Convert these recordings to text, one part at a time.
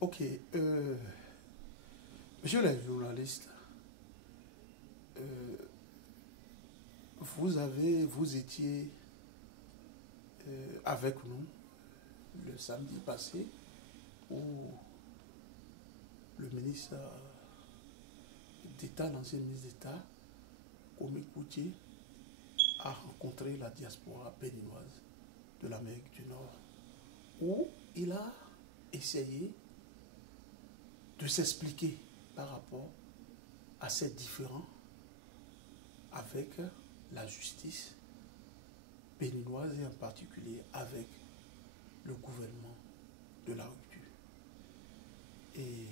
Ok, monsieur les journalistes, euh, vous étiez avec nous le samedi passé où le ministre d'État, l'ancien ministre d'État, Kwame Koutié, a rencontré la diaspora béninoise de l'Amérique du Nord, où il a essayé de s'expliquer par rapport à ces différends avec la justice béninoise et en particulier avec le gouvernement de la rupture. Et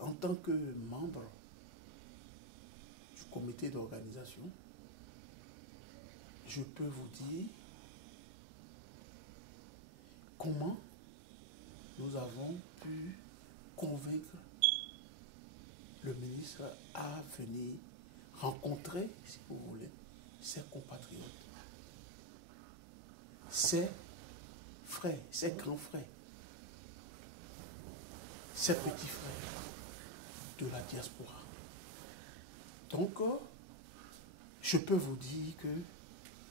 en tant que membre du comité d'organisation, je peux vous dire comment nous avons pu convaincre le ministre à venir rencontrer, si vous voulez, ses compatriotes, ses frères, ses grands frères, ses petits frères de la diaspora. Donc, je peux vous dire que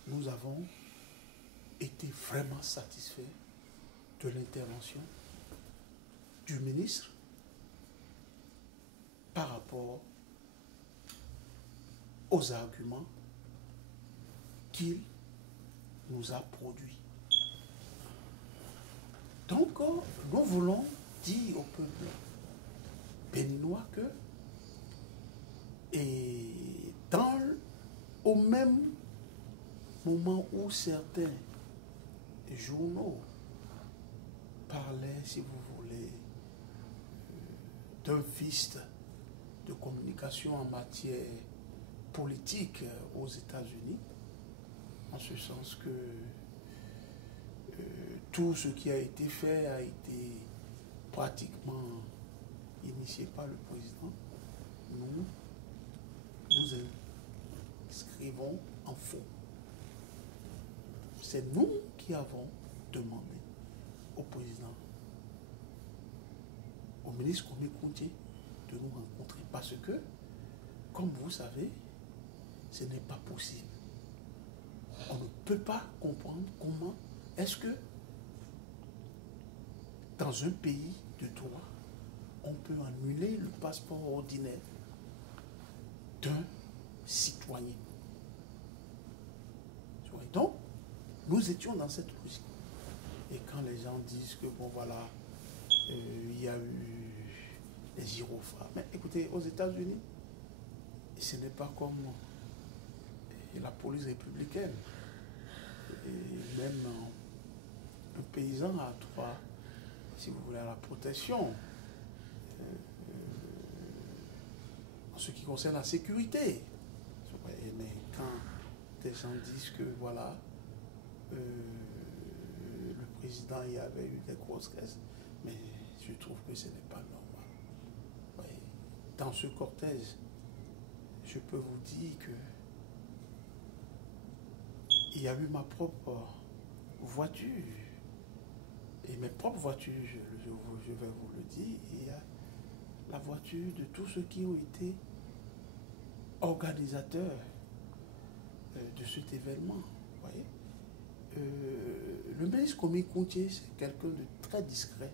nous avons été vraiment satisfaits de l'intervention du ministre par rapport aux arguments qu'il nous a produits. Donc, nous voulons dire au peuple béninois que, et au même moment où certains journaux parlaient, si vous voulez, d'un vice de communication en matière politique aux États-Unis, en ce sens que tout ce qui a été fait a été pratiquement initié par le président. Nous inscrivons en faux. C'est nous qui avons demandé au président, au ministre Kwame Koutié, de nous rencontrer. Parce que, comme vous savez, ce n'est pas possible. On ne peut pas comprendre comment est-ce que, dans un pays de droit, on peut annuler le passeport ordinaire d'un citoyen. Donc, nous étions dans cette logique. Et quand les gens disent que, bon voilà, il y a eu les gyrophares. Mais écoutez, aux États-Unis, ce n'est pas comme la police républicaine. Et même un paysan a droit, si vous voulez, à la protection en ce qui concerne la sécurité. Mais quand des gens disent que voilà, le président y avait eu des grosses caisses, mais je trouve que ce n'est pas normal. Ouais. Dans ce cortège, je peux vous dire que il y a eu ma propre voiture. Et mes propres voitures, je vais vous le dire, il y a la voiture de tous ceux qui ont été organisateurs de cet événement. Vous voyez, le ministre Kwame Koutié, c'est quelqu'un de très discret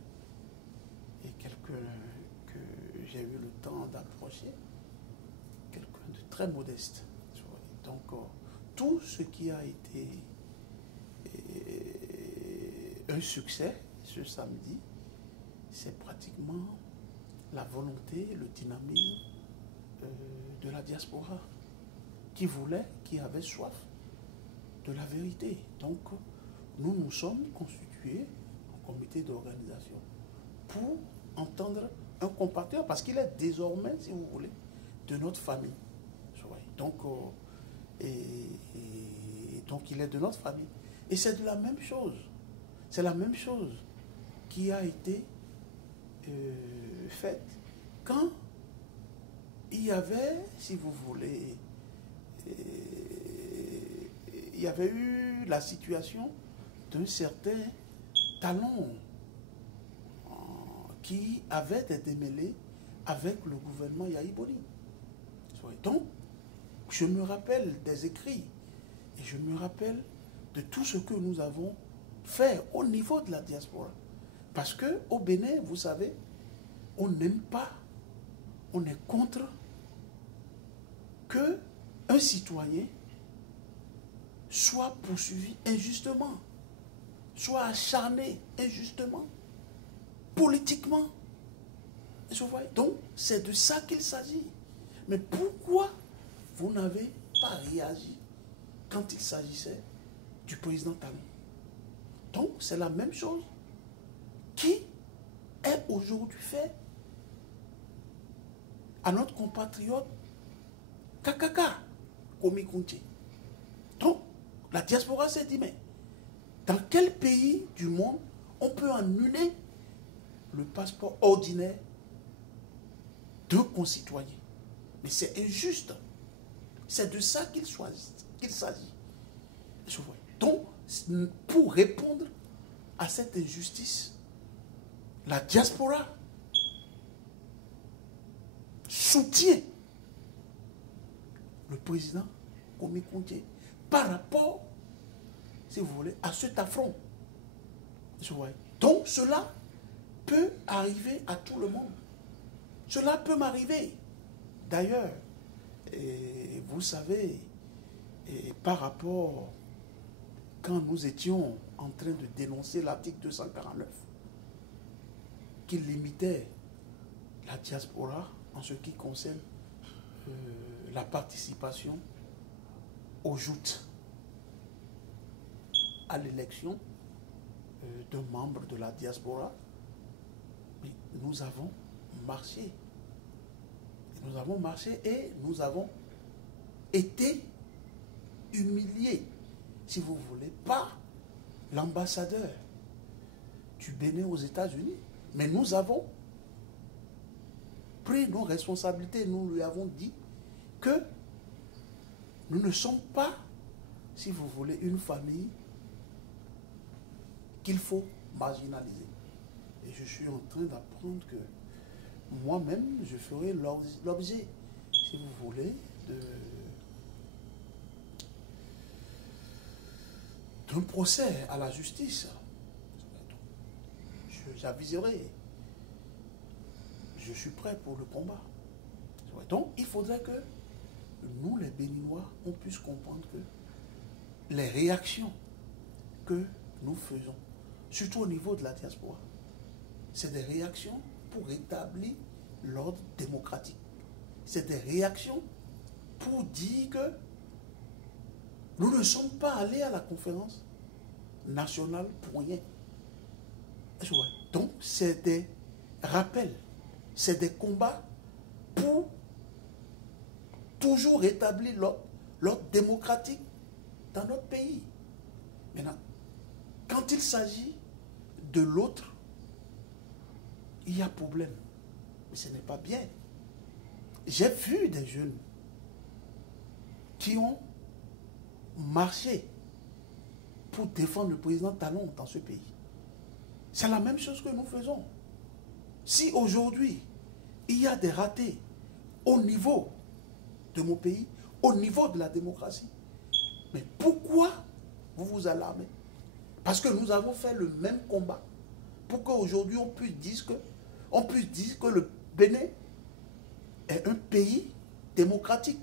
et quelqu'un que j'ai eu le temps d'approcher, quelqu'un de très modeste. Donc, tout ce qui a été un succès ce samedi, c'est pratiquement la volonté, le dynamisme de la diaspora qui voulait, qui avait soif de la vérité. Donc, nous nous sommes constitués en comité d'organisation pour entendre un compatriote, parce qu'il est désormais, si vous voulez, de notre famille. Donc, donc il est de notre famille. Et c'est de la même chose. C'est la même chose qui a été faite quand il y avait, si vous voulez, il y avait eu la situation d'un certain Talon qui avait des démêlés avec le gouvernement Yahi Boni. Donc, je me rappelle des écrits et je me rappelle de tout ce que nous avons fait au niveau de la diaspora. Parce qu'au Bénin, vous savez, on n'aime pas, on est contre qu'un citoyen soit poursuivi injustement, soit acharné injustement, politiquement. Donc, c'est de ça qu'il s'agit. Mais pourquoi vous n'avez pas réagi quand il s'agissait du président Talon? Donc, c'est la même chose qui est aujourd'hui fait à notre compatriote Kakaka Komikunche. Donc, la diaspora s'est dit, mais dans quel pays du monde on peut annuler le passeport ordinaire d'un concitoyen? Mais c'est injuste. C'est de ça qu'il s'agit. Donc, pour répondre à cette injustice, la diaspora soutient le président Komikunche par rapport, si vous voulez, à cet affront. Donc, cela peut arriver à tout le monde. Cela peut m'arriver. D'ailleurs, vous savez, par rapport, quand nous étions en train de dénoncer l'article 249, qui limitait la diaspora en ce qui concerne la participation aux joutes à l'élection d'un membre de la diaspora, mais nous avons marché. Nous avons marché et nous avons été humiliés, si vous voulez, par l'ambassadeur du Bénin aux États-Unis. Mais nous avons pris nos responsabilités. Nous lui avons dit que nous ne sommes pas, si vous voulez, une famille qu'il faut marginaliser. Et je suis en train d'apprendre que moi-même, je ferai l'objet, si vous voulez, d'un procès à la justice. J'aviserai. Je suis prêt pour le combat. Donc, il faudrait que nous, les Béninois, on puisse comprendre que les réactions que nous faisons, surtout au niveau de la diaspora, c'est des réactions pour rétablir l'ordre démocratique. C'est des réactions pour dire que nous ne sommes pas allés à la conférence nationale pour rien. Donc, c'est des rappels, c'est des combats pour toujours rétablir l'ordre démocratique dans notre pays. Maintenant, quand il s'agit de l'autre, il y a problème. Mais ce n'est pas bien. J'ai vu des jeunes qui ont marché pour défendre le président Talon dans ce pays. C'est la même chose que nous faisons. Si aujourd'hui, il y a des ratés au niveau de mon pays, au niveau de la démocratie, mais pourquoi vous vous alarmez? Parce que nous avons fait le même combat pour qu'aujourd'hui on puisse dire que le Bénin est un pays démocratique.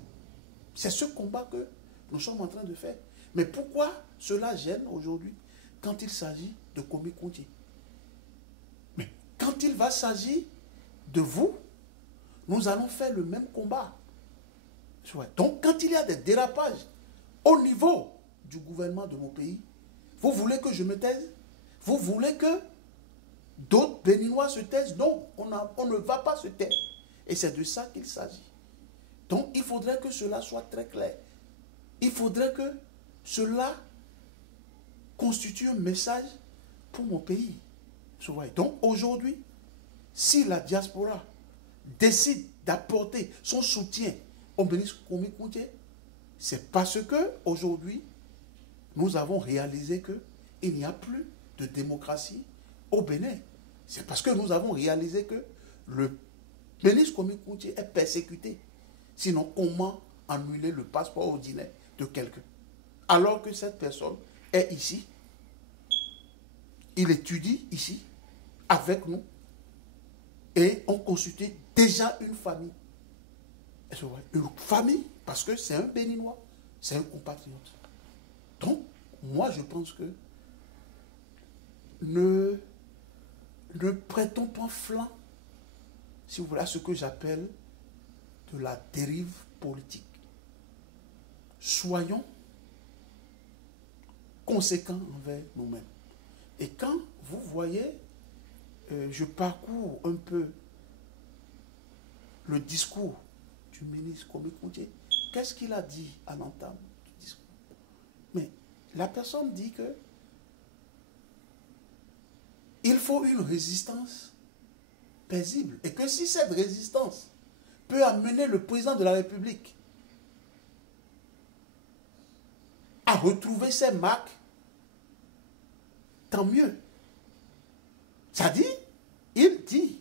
C'est ce combat que nous sommes en train de faire. Mais pourquoi cela gêne aujourd'hui quand il s'agit de Komikunche? Mais quand il va s'agir de vous, nous allons faire le même combat. Donc quand il y a des dérapages au niveau du gouvernement de mon pays, vous voulez que je me taise? Vous voulez que d'autres Béninois se taisent? Non, on ne va pas se taire. Et c'est de ça qu'il s'agit. Donc il faudrait que cela soit très clair. Il faudrait que cela constitue un message pour mon pays. Donc aujourd'hui, si la diaspora décide d'apporter son soutien au ministre Komikunche, c'est parce que aujourd'hui, nous avons réalisé qu'il n'y a plus de démocratie au Bénin. C'est parce que nous avons réalisé que le ministre Kwame Kounté est persécuté. Sinon, comment annuler le passeport ordinaire de quelqu'un? Alors que cette personne est ici, il étudie ici, avec nous, et on constitue déjà une famille. Une famille, parce que c'est un Béninois, c'est un compatriote. Donc, moi, je pense que ne prêtons pas flanc, si vous voulez, à ce que j'appelle de la dérive politique. Soyons conséquents envers nous-mêmes. Et quand vous voyez, je parcours un peu le discours du ministre Kwame Kounté, qu'est-ce qu'il a dit à l'entame du discours? Mais la personne dit que il faut une résistance paisible. Et que si cette résistance peut amener le président de la République à retrouver ses marques, tant mieux. Ça dit, il dit,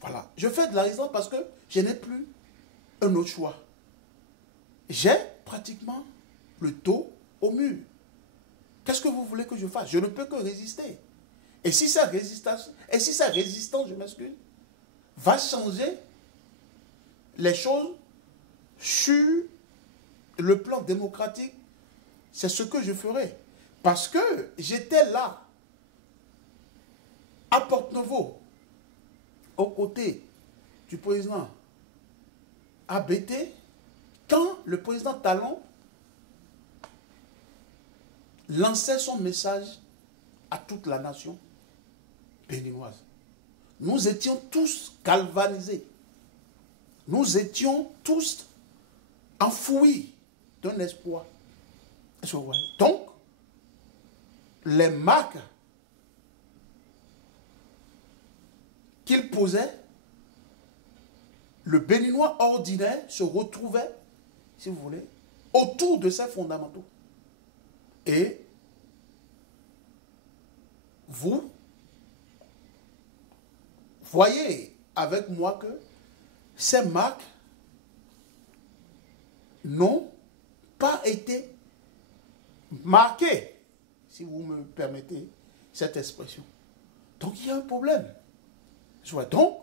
voilà, je fais de la résistance parce que je n'ai plus un autre choix. J'ai pratiquement le dos au mur. Qu'est-ce que vous voulez que je fasse? Je ne peux que résister. Et si sa résistance, je m'excuse, va changer les choses sur le plan démocratique, c'est ce que je ferai. Parce que j'étais là, à Porte-Novo, aux côtés du président ABT, quand le président Talon lançait son message à toute la nation béninoise. Nous étions tous galvanisés. Nous étions tous enfouis d'un espoir. Donc, les marques qu'il posait, le Béninois ordinaire se retrouvait, si vous voulez, autour de ces fondamentaux. Et vous voyez avec moi que ces marques n'ont pas été marquées, si vous me permettez cette expression. Donc il y a un problème. Donc,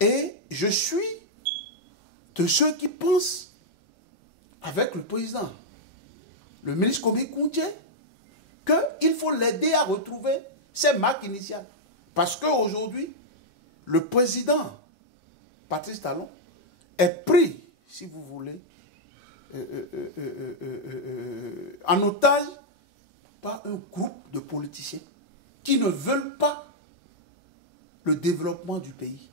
et je suis de ceux qui pensent avec le président, le ministre Kwame Kounté, qu'il faut l'aider à retrouver ses marques initiales. Parce qu'aujourd'hui, le président Patrice Talon est pris, si vous voulez, en otage par un groupe de politiciens qui ne veulent pas le développement du pays.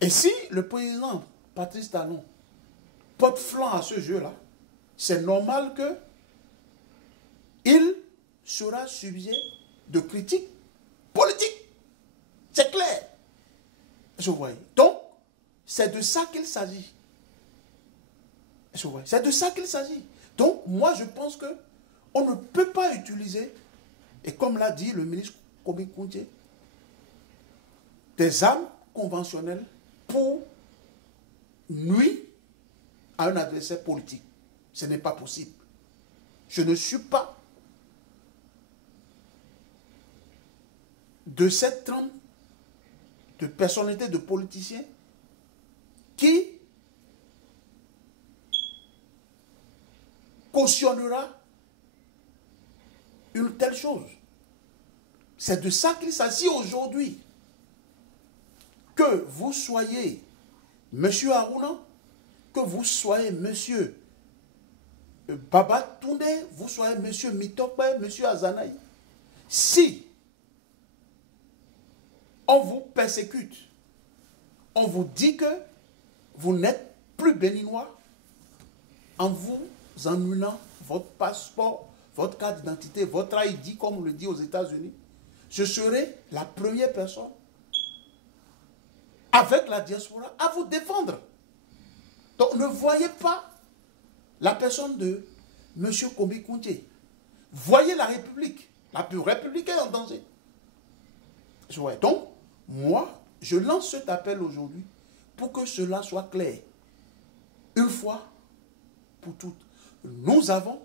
Et si le président Patrice Talon porte flanc à ce jeu-là, c'est normal que il sera sujet de critiques politiques. C'est clair. Je vois. Donc, c'est de ça qu'il s'agit. C'est de ça qu'il s'agit. Donc, moi, je pense que on ne peut pas utiliser, et comme l'a dit le ministre Kwame Kounté, des armes conventionnelles pour nuire à un adversaire politique. Ce n'est pas possible. Je ne suis pas de cette trempe de personnalités, de politiciens qui cautionnera une telle chose. C'est de ça qu'il s'agit aujourd'hui. Que vous soyez M. Aruna, que vous soyez M. Baba Toundé, vous soyez M. Mitokbe, M. Azanaï, si on vous persécute, on vous dit que vous n'êtes plus béninois en vous annulant votre passeport, votre carte d'identité, votre ID, comme on le dit aux États-Unis, je serai la première personne avec la diaspora à vous défendre. Donc ne voyez pas la personne de M. Kwame Kounté. Voyez la République. La plus républicaine en danger. Ouais. Donc, moi, je lance cet appel aujourd'hui pour que cela soit clair. Une fois pour toutes. Nous avons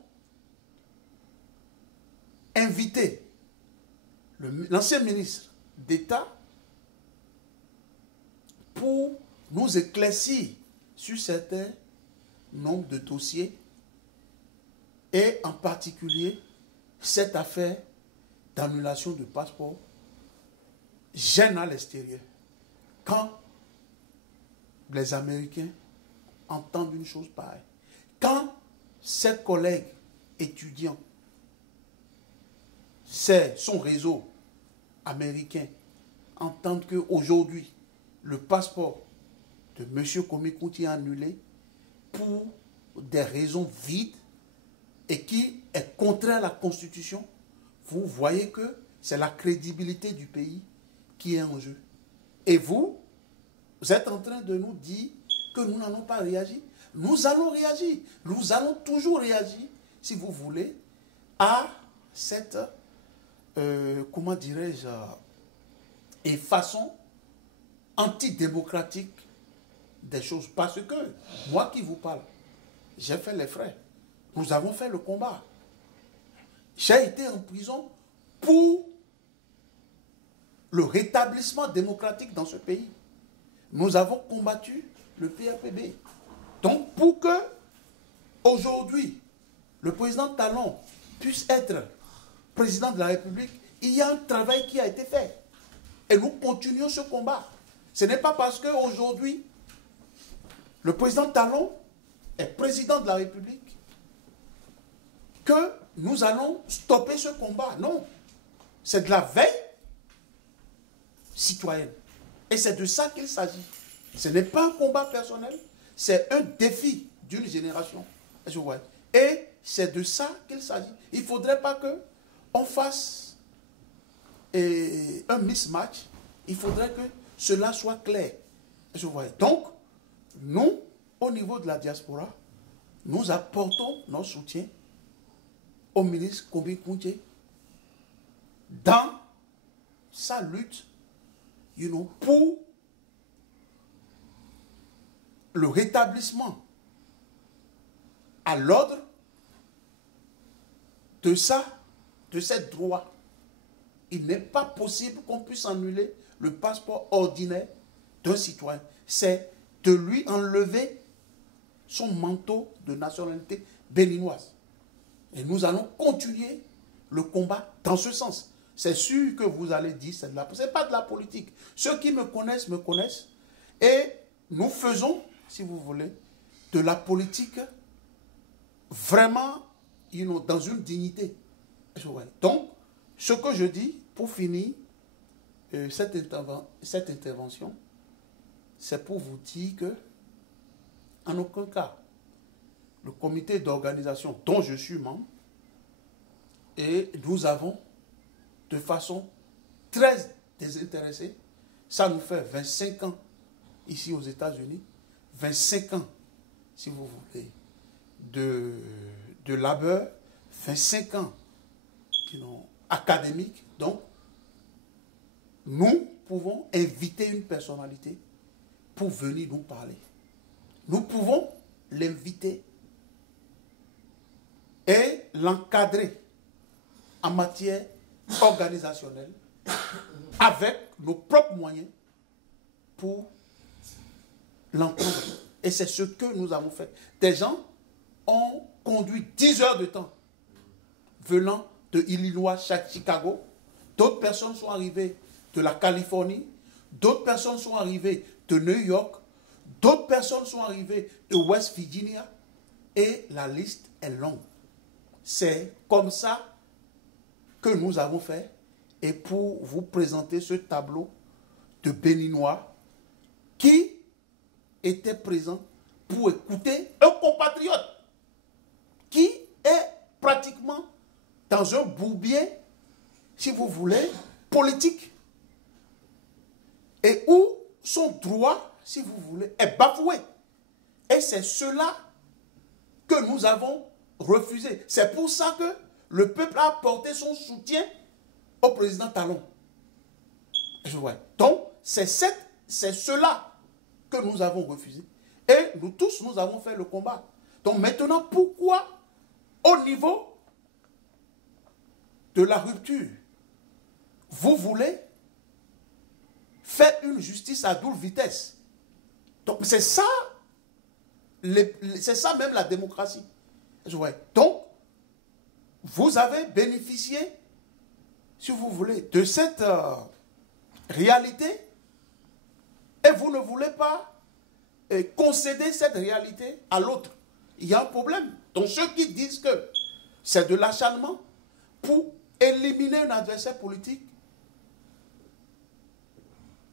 invité l'ancien ministre d'État pour nous éclaircir sur certains nombres de dossiers et en particulier cette affaire d'annulation de passeport gêne à l'extérieur. Quand les Américains entendent une chose pareille, quand ses collègues étudiants, son réseau américain, entendent qu'aujourd'hui, le passeport de M. Kwame Kunti est annulé pour des raisons vides et qui est contraire à la Constitution, vous voyez que c'est la crédibilité du pays qui est en jeu. Et vous êtes en train de nous dire que nous n'allons pas réagir. Nous allons réagir. Nous allons toujours réagir, si vous voulez, à cette, comment dirais-je, et façon antidémocratique des choses. Parce que, moi qui vous parle, j'ai fait les frais. Nous avons fait le combat. J'ai été en prison pour le rétablissement démocratique dans ce pays. Nous avons combattu le PAPB. Donc, pour que, aujourd'hui, le président Talon puisse être président de la République, il y a un travail qui a été fait. Et nous continuons ce combat. Ce n'est pas parce qu'aujourd'hui, le président Talon est président de la République que nous allons stopper ce combat. Non. C'est de la veille citoyenne. Et c'est de ça qu'il s'agit. Ce n'est pas un combat personnel, c'est un défi d'une génération. Et c'est de ça qu'il s'agit. Il ne faudrait pas qu'on fasse un mismatch. Il faudrait que cela soit clair. Donc, nous, au niveau de la diaspora, nous apportons notre soutien au ministre Kwame Kunti dans sa lutte pour le rétablissement à l'ordre de ces droits. Il n'est pas possible qu'on puisse annuler le passeport ordinaire d'un citoyen. C'est de lui enlever son manteau de nationalité béninoise. Et nous allons continuer le combat dans ce sens. C'est sûr que vous allez dire, ce n'est pas de la politique. Ceux qui me connaissent. Et nous faisons, si vous voulez, de la politique vraiment dans une dignité. Donc, ce que je dis, pour finir cette intervention, c'est pour vous dire que, en aucun cas, le comité d'organisation dont je suis membre, et nous avons, de façon très désintéressée, ça nous fait 25 ans ici aux États-Unis, 25 ans, si vous voulez, de labeur, 25 ans académiques. Donc, nous pouvons inviter une personnalité pour venir nous parler. Nous pouvons l'inviter et l'encadrer en matière organisationnelle avec nos propres moyens pour l'entendre. Et c'est ce que nous avons fait. Des gens ont conduit 10 heures de temps venant de Illinois, Chicago. D'autres personnes sont arrivées de la Californie. D'autres personnes sont arrivées de New York. D'autres personnes sont arrivées de West Virginia. Et la liste est longue. C'est comme ça que nous avons fait. Et pour vous présenter ce tableau de Béninois qui était présent pour écouter un compatriote qui est pratiquement dans un bourbier, si vous voulez, politique, et où son droit, si vous voulez, est bafoué. Et c'est cela que nous avons refusé. C'est pour ça que le peuple a apporté son soutien au président Talon. Je vois. Donc, c'est cela que nous avons refusé. Et nous tous, nous avons fait le combat. Donc maintenant, pourquoi, au niveau de la rupture, vous voulez faire une justice à double vitesse? Donc c'est ça, c'est ça même la démocratie. Je vois. Donc, vous avez bénéficié, si vous voulez, de cette réalité et vous ne voulez pas concéder cette réalité à l'autre. Il y a un problème. Donc ceux qui disent que c'est de l'acharnement pour éliminer un adversaire politique,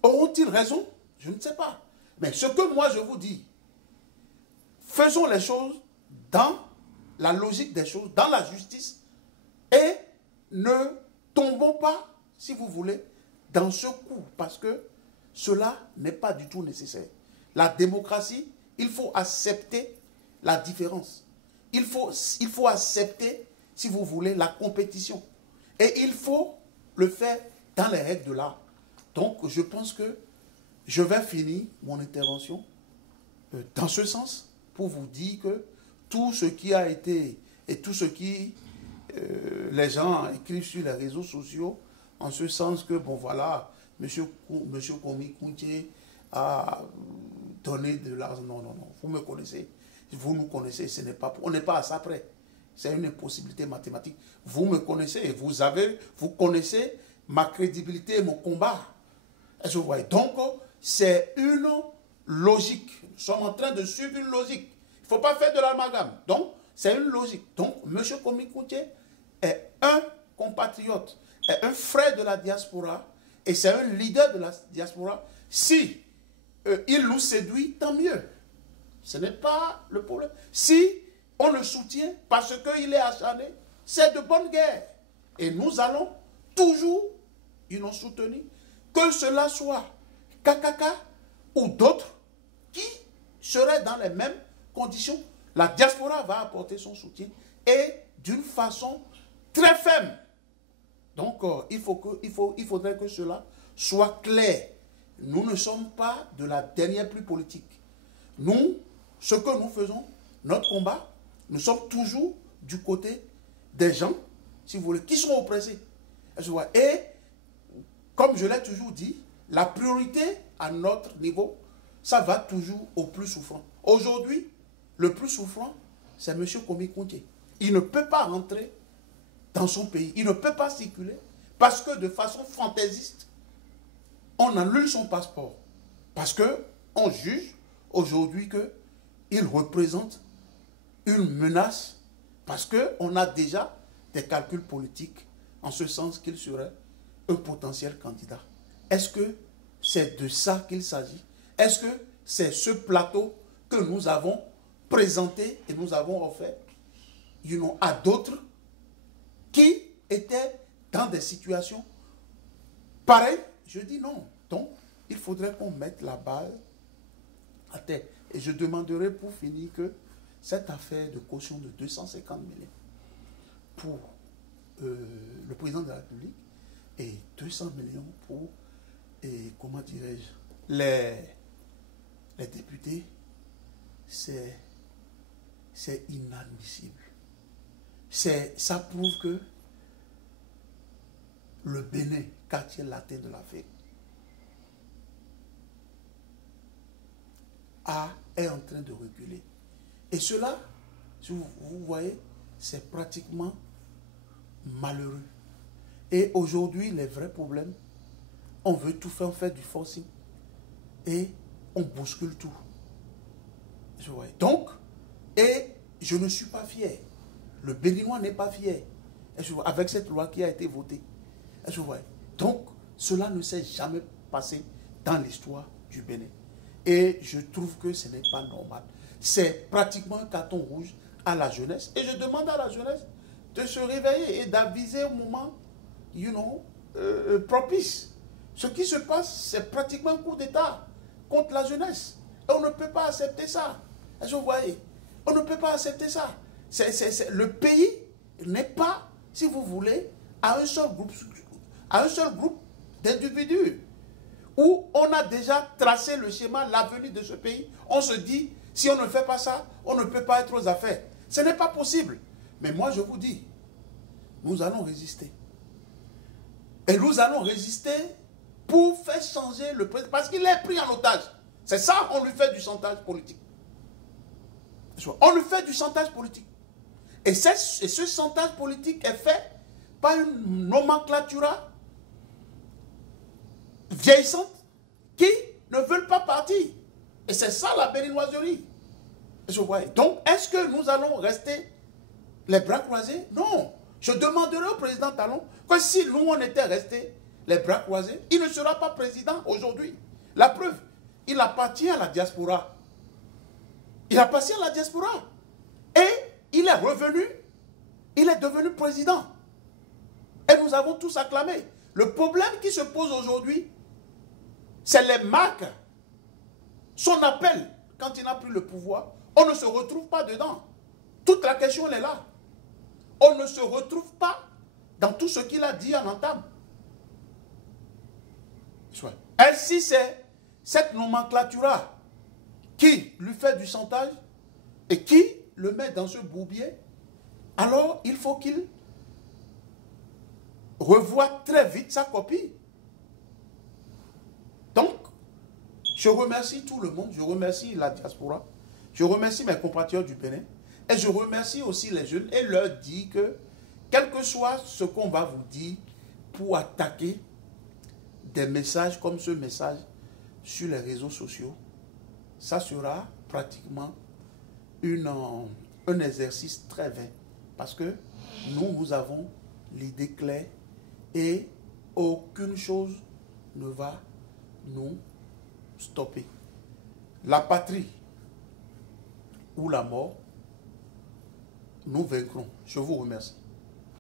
auront-ils raison? Je ne sais pas. Mais ce que moi je vous dis, faisons les choses dans la logique des choses, dans la justice, et ne tombons pas, si vous voulez, dans ce coup, parce que cela n'est pas du tout nécessaire. La démocratie, il faut accepter la différence. Il faut accepter, si vous voulez, la compétition. Et il faut le faire dans les règles de l'art. Donc, je pense que je vais finir mon intervention dans ce sens pour vous dire que tout ce qui a été et tout ce qui les gens écrivent sur les réseaux sociaux, en ce sens que, bon voilà, Monsieur Komi Kounché a donné de l'argent. Non, non, non, vous me connaissez. Vous nous connaissez, on n'est pas à ça près. C'est une impossibilité mathématique. Vous me connaissez, vous connaissez ma crédibilité et mon combat. Je vois. Donc, c'est une logique. Nous sommes en train de suivre une logique. Il ne faut pas faire de l'amalgame. Donc, c'est une logique. Donc, M. Komi Kounché est un compatriote, est un frère de la diaspora, et c'est un leader de la diaspora. Si il nous séduit, tant mieux. Ce n'est pas le problème. Si on le soutient parce qu'il est acharné, c'est de bonne guerre. Et nous allons toujours nous soutenir, que cela soit Kakaka ou d'autres qui seraient dans les mêmes conditions. La diaspora va apporter son soutien et d'une façon très ferme. Donc, il faudrait que cela soit clair. Nous ne sommes pas de la dernière pluie politique. Nous, ce que nous faisons, notre combat, nous sommes toujours du côté des gens, si vous voulez, qui sont oppressés. Et, comme je l'ai toujours dit, la priorité à notre niveau, ça va toujours au plus souffrant. Aujourd'hui, le plus souffrant, c'est M. Komi Kounché. Il ne peut pas rentrer dans son pays. Il ne peut pas circuler parce que de façon fantaisiste, on annule son passeport. Parce qu'on juge aujourd'hui qu'il représente une menace parce qu'on a déjà des calculs politiques en ce sens qu'il serait un potentiel candidat. Est-ce que c'est de ça qu'il s'agit? Est-ce que c'est ce plateau que nous avons présenté et nous avons offert à d'autres qui étaient dans des situations pareilles? Je dis non. Donc, il faudrait qu'on mette la balle à terre. Et je demanderai pour finir que cette affaire de caution de 250 millions pour le président de la République et 200 millions pour, comment dirais-je, les députés, c'est inadmissible. Ça prouve que le Bénin, quartier latin de l'Afrique, est en train de reculer. Et cela, si vous voyez, c'est pratiquement malheureux. Et aujourd'hui, les vrais problèmes, on veut tout faire, on fait du forcing. Et on bouscule tout. Donc, et je ne suis pas fier. Le Béninois n'est pas fier. Avec cette loi qui a été votée. Donc, cela ne s'est jamais passé dans l'histoire du Bénin. Et je trouve que ce n'est pas normal. C'est pratiquement un carton rouge à la jeunesse. Et je demande à la jeunesse de se réveiller et d'aviser au moment, propice. Ce qui se passe, c'est pratiquement un coup d'État contre la jeunesse. Et on ne peut pas accepter ça. On ne peut pas accepter ça. Le pays n'est pas, si vous voulez, à un seul groupe d'individus. où on a déjà tracé le schéma, l'avenir de ce pays. On se dit, si on ne fait pas ça, on ne peut pas être aux affaires. Ce n'est pas possible. Mais moi, je vous dis, nous allons résister. Et nous allons résister pour faire changer le président. Parce qu'il est pris en otage. C'est ça, on lui fait du chantage politique. On lui fait du chantage politique. Et ce chantage politique est fait par une nomenclature vieillissante qui ne veulent pas partir. Et c'est ça la béninoiserie. Donc, est-ce que nous allons rester les bras croisés? Non. Je demanderai au président Talon que si nous, on était restés les bras croisés, il ne sera pas président aujourd'hui. La preuve, il appartient à la diaspora. Il appartient à la diaspora. Et il est revenu, il est devenu président. Et nous avons tous acclamé. Le problème qui se pose aujourd'hui, c'est les marques. Son appel, quand il n'a plus le pouvoir, on ne se retrouve pas dedans. Toute la question, elle est là. On ne se retrouve pas dans tout ce qu'il a dit en entame. Ainsi, c'est cette nomenclature qui lui fait du chantage et qui le met dans ce bourbier. Alors, il faut qu'il revoie très vite sa copie. Donc, je remercie tout le monde, je remercie la diaspora, je remercie mes compatriotes du Bénin et je remercie aussi les jeunes et leur dis que, quel que soit ce qu'on va vous dire pour attaquer des messages comme ce message sur les réseaux sociaux, ça sera pratiquement un exercice très vain. Parce que nous avons l'idée claire et aucune chose ne va nous stopper. La patrie ou la mort, nous vaincrons. Je vous remercie.